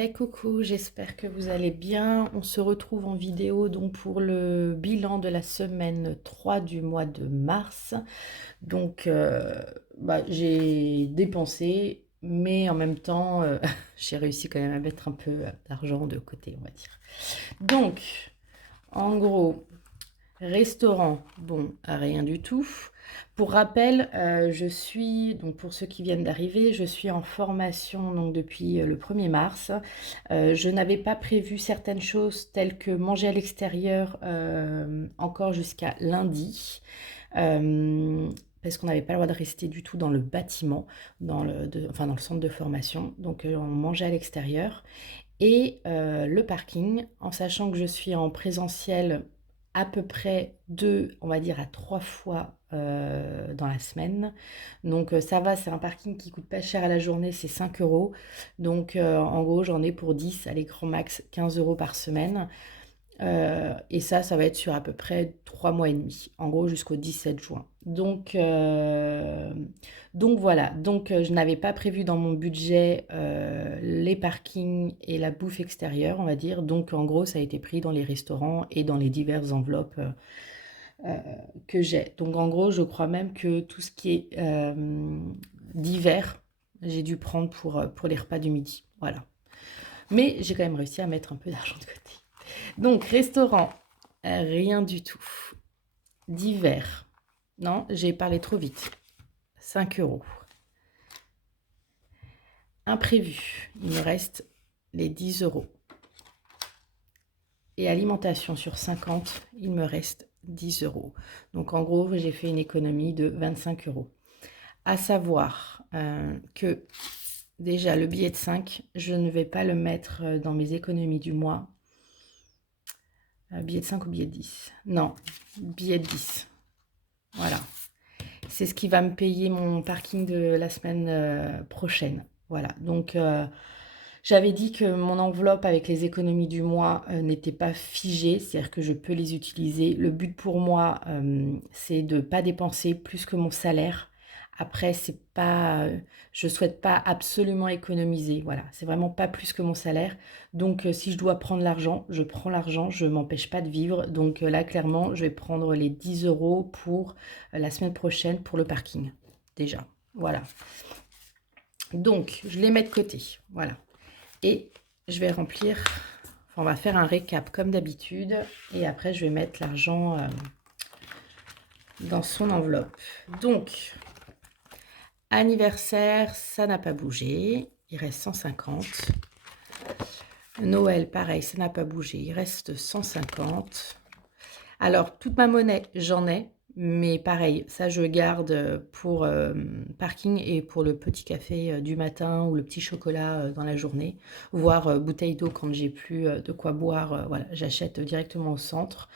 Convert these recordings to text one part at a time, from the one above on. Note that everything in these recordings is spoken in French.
Hey coucou, j'espère que vous allez bien. On se retrouve en vidéo donc pour le bilan de la semaine 3 du mois de mars. Donc j'ai dépensé, mais en même temps j'ai réussi quand même à mettre un peu d'argent de côté, on va dire. Donc en gros, restaurant, bon, rien du tout. Pour rappel, je suis, donc pour ceux qui viennent d'arriver, je suis en formation donc depuis le 1er mars. Je n'avais pas prévu certaines choses telles que manger à l'extérieur encore jusqu'à lundi. Parce qu'on n'avait pas le droit de rester du tout dans le bâtiment, enfin dans le centre de formation. Donc on mangeait à l'extérieur. Et le parking, en sachant que je suis en présentiel à peu près 2, on va dire à 3 fois dans la semaine. Donc ça va, c'est un parking qui coûte pas cher à la journée, c'est 5 euros. Donc en gros, j'en ai pour 10, allez, grand max 15 euros par semaine. Et ça va être sur à peu près 3 mois et demi, en gros jusqu'au 17 juin. Donc voilà, donc je n'avais pas prévu dans mon budget les parkings et la bouffe extérieure, on va dire. Donc en gros, ça a été pris dans les restaurants et dans les diverses enveloppes euh, que j'ai. Donc en gros, je crois même que tout ce qui est d'hiver, j'ai dû prendre pour les repas du midi. Voilà. Mais j'ai quand même réussi à mettre un peu d'argent de côté. Donc, restaurant, rien du tout. D'hiver, non, j'ai parlé trop vite. 5 euros. Imprévu, il me reste les 10 euros. Et alimentation sur 50, il me reste 10 euros. Donc, en gros, j'ai fait une économie de 25 euros. À savoir que déjà, le billet de 5, je ne vais pas le mettre dans mes économies du mois. Billet de 5 ou billet de 10? Non, billet de 10. Voilà. C'est ce qui va me payer mon parking de la semaine prochaine. Voilà. Donc, j'avais dit que mon enveloppe avec les économies du mois n'était pas figée, c'est-à-dire que je peux les utiliser. Le but pour moi, c'est de ne pas dépenser plus que mon salaire. Après, c'est pas, je souhaite pas absolument économiser. Voilà, c'est vraiment pas plus que mon salaire. Donc, si je dois prendre l'argent, je prends l'argent. Je m'empêche pas de vivre. Donc là, clairement, je vais prendre les 10 euros pour la semaine prochaine pour le parking. Déjà, voilà. Donc, je les mets de côté. Voilà. Et je vais remplir, enfin, on va faire un récap comme d'habitude. Et après, je vais mettre l'argent dans son enveloppe. Donc, anniversaire, ça n'a pas bougé. Il reste 150. Noël, pareil, ça n'a pas bougé. Il reste 150. Alors, toute ma monnaie, j'en ai. Mais pareil, ça je garde pour parking et pour le petit café du matin ou le petit chocolat dans la journée, voire bouteille d'eau quand j'ai plus de quoi boire. Voilà, j'achète directement au centre.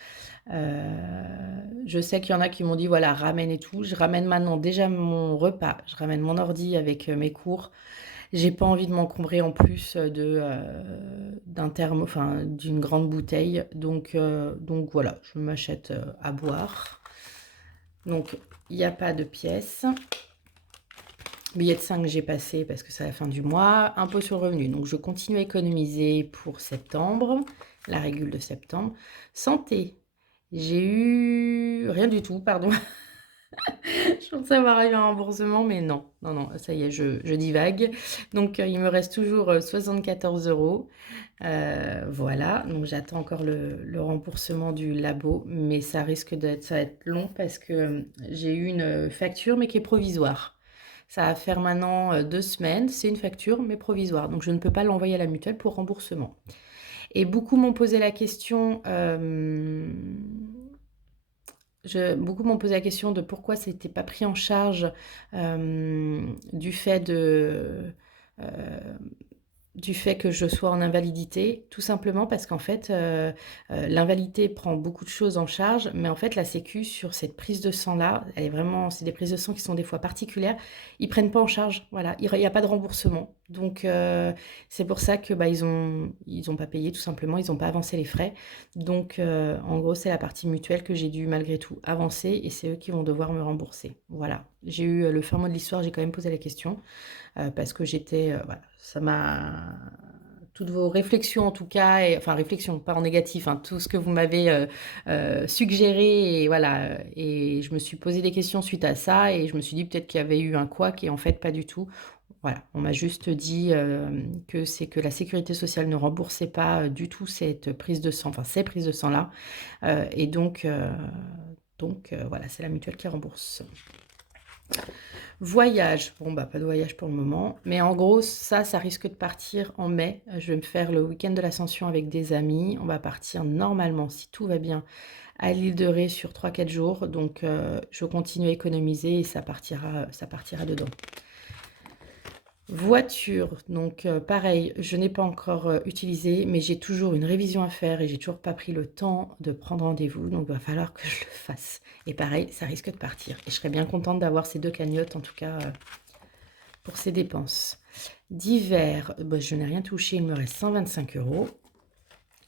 Je sais qu'il y en a qui m'ont dit voilà, ramène et tout. Je ramène maintenant déjà mon repas, je ramène mon ordi avec mes cours. J'ai pas envie de m'encombrer en plus d'un thermo, enfin d'une grande bouteille. Donc voilà, je m'achète à boire. Donc il n'y a pas de pièces. Billet de 5 j'ai passé parce que c'est la fin du mois. Impôt sur le revenu. Donc je continue à économiser pour septembre, la régule de septembre. Santé, j'ai eu rien du tout, pardon. Je pensais avoir eu un remboursement, mais non, non, non, ça y est, je divague. Donc, il me reste toujours 74 euros. Voilà, donc j'attends encore le remboursement du labo, mais ça va être long parce que j'ai eu une facture, mais qui est provisoire. Ça va faire maintenant 2 semaines, c'est une facture, mais provisoire. Donc, je ne peux pas l'envoyer à la mutuelle pour remboursement. Et beaucoup m'ont posé la question, beaucoup m'ont posé la question de pourquoi ça n'était pas pris en charge du fait euh, du fait que je sois en invalidité, tout simplement parce qu'en fait, l'invalidité prend beaucoup de choses en charge, mais en fait, la Sécu, sur cette prise de sang-là, elle est vraiment, c'est des prises de sang qui sont des fois particulières, ils prennent pas en charge, voilà, il n'y a pas de remboursement. Donc, c'est pour ça que bah, ils ont pas payé, tout simplement, ils n'ont pas avancé les frais. Donc, en gros, c'est la partie mutuelle que j'ai dû malgré tout avancer et c'est eux qui vont devoir me rembourser. Voilà, j'ai eu le fin mot de l'histoire, j'ai quand même posé la question parce que j'étais, voilà, ça m'a toutes vos réflexions en tout cas, et, enfin réflexions, pas en négatif, hein, tout ce que vous m'avez suggéré, et voilà, et je me suis posé des questions suite à ça, et je me suis dit peut-être qu'il y avait eu un couac, et en fait pas du tout. Voilà, on m'a juste dit que c'est que la sécurité sociale ne remboursait pas du tout cette prise de sang, enfin ces prises de sang-là, et donc voilà, c'est la mutuelle qui rembourse. Voyage, bon bah pas de voyage pour le moment, mais en gros ça risque de partir en mai. Je vais me faire le week-end de l'Ascension avec des amis. On va partir normalement, si tout va bien, à l'île de Ré sur 3-4 jours. Donc je continue à économiser et ça partira dedans. Voiture, donc pareil, je n'ai pas encore utilisé, mais j'ai toujours une révision à faire et j'ai toujours pas pris le temps de prendre rendez-vous, donc il va falloir que je le fasse. Et pareil, ça risque de partir. Et je serais bien contente d'avoir ces 2 cagnottes, en tout cas, pour ces dépenses. D'hiver, bah, je n'ai rien touché, il me reste 125 €.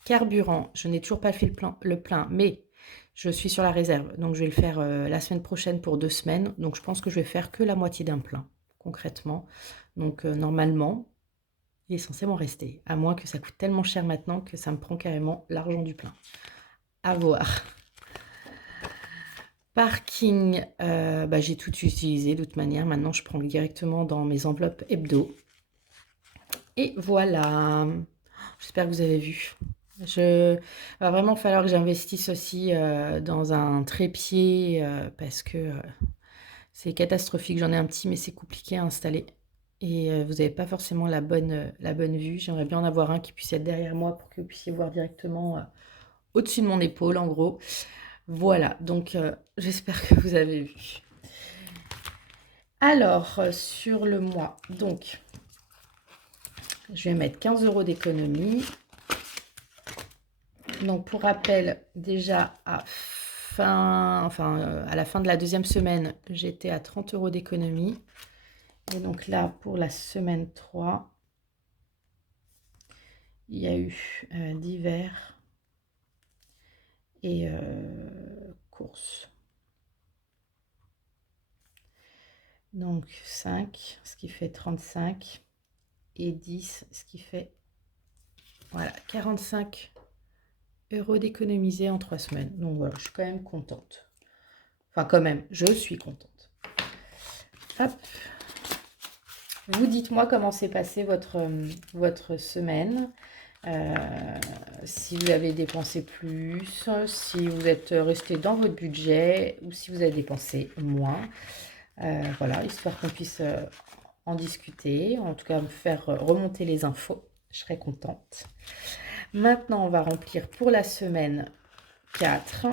Carburant, je n'ai toujours pas fait le plein, mais je suis sur la réserve, donc je vais le faire la semaine prochaine pour 2 semaines. Donc je pense que je vais faire que la moitié d'un plein, concrètement. Donc normalement, il est censé m'en rester, à moins que ça coûte tellement cher maintenant que ça me prend carrément l'argent du plein. À voir. Parking, bah, j'ai tout utilisé de toute manière. Maintenant, je prends directement dans mes enveloppes hebdo. Et voilà. J'espère que vous avez vu. Il va vraiment falloir que j'investisse aussi dans un trépied parce que c'est catastrophique. J'en ai un petit, mais c'est compliqué à installer. Et vous n'avez pas forcément la bonne vue. J'aimerais bien en avoir un qui puisse être derrière moi pour que vous puissiez voir directement au-dessus de mon épaule, en gros. Voilà, donc j'espère que vous avez vu. Alors, sur le mois, donc, je vais mettre 15 € d'économie. Donc, pour rappel, déjà à la fin de la 2e semaine, j'étais à 30 € d'économie. Et donc là, pour la semaine 3, il y a eu divers et courses. Donc 5, ce qui fait 35, et 10, ce qui fait, voilà, 45 € d'économiser en 3 semaines. Donc voilà, je suis quand même contente. Enfin quand même, je suis contente. Hop. Vous dites-moi comment s'est passée votre semaine. Si vous avez dépensé plus, si vous êtes resté dans votre budget ou si vous avez dépensé moins. Voilà, histoire qu'on puisse en discuter, en tout cas me faire remonter les infos. Je serais contente. Maintenant, on va remplir pour la semaine 4.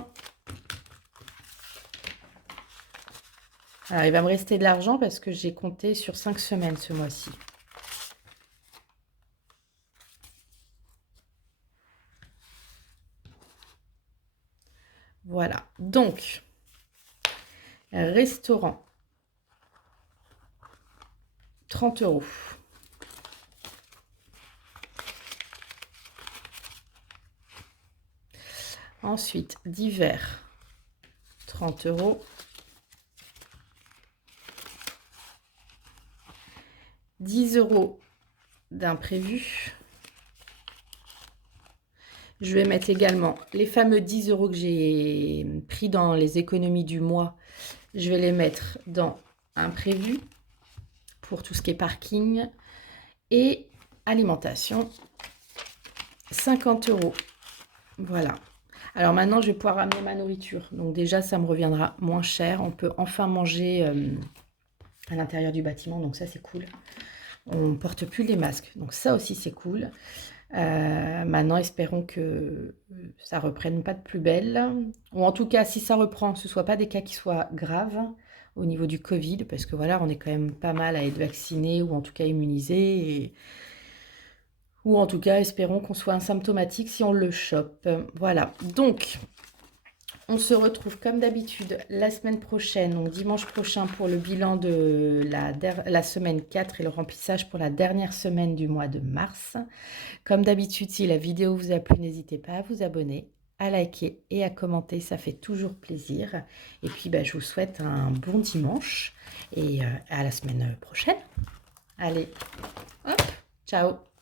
Alors, il va me rester de l'argent parce que j'ai compté sur 5 semaines ce mois-ci. Voilà, donc, restaurant, 30 €. Ensuite, divers, 30 €. 10 € d'imprévu. Je vais mettre également les fameux 10 € que j'ai pris dans les économies du mois. Je vais les mettre dans imprévu pour tout ce qui est parking et alimentation. 50 €. Voilà. Alors maintenant, je vais pouvoir ramener ma nourriture. Donc déjà, ça me reviendra moins cher. On peut enfin manger à l'intérieur du bâtiment. Donc ça, c'est cool. On ne porte plus les masques. Donc ça aussi, c'est cool. Maintenant, espérons que ça reprenne pas de plus belle. Ou en tout cas, si ça reprend, que ce ne soit pas des cas qui soient graves au niveau du Covid. Parce que voilà, on est quand même pas mal à être vaccinés ou en tout cas immunisés. Ou en tout cas, espérons qu'on soit asymptomatique si on le chope. Voilà, donc on se retrouve comme d'habitude la semaine prochaine, donc dimanche prochain, pour le bilan de la semaine 4 et le remplissage pour la dernière semaine du mois de mars. Comme d'habitude, si la vidéo vous a plu, n'hésitez pas à vous abonner, à liker et à commenter, ça fait toujours plaisir. Et puis, je vous souhaite un bon dimanche et à la semaine prochaine. Allez, hop, ciao!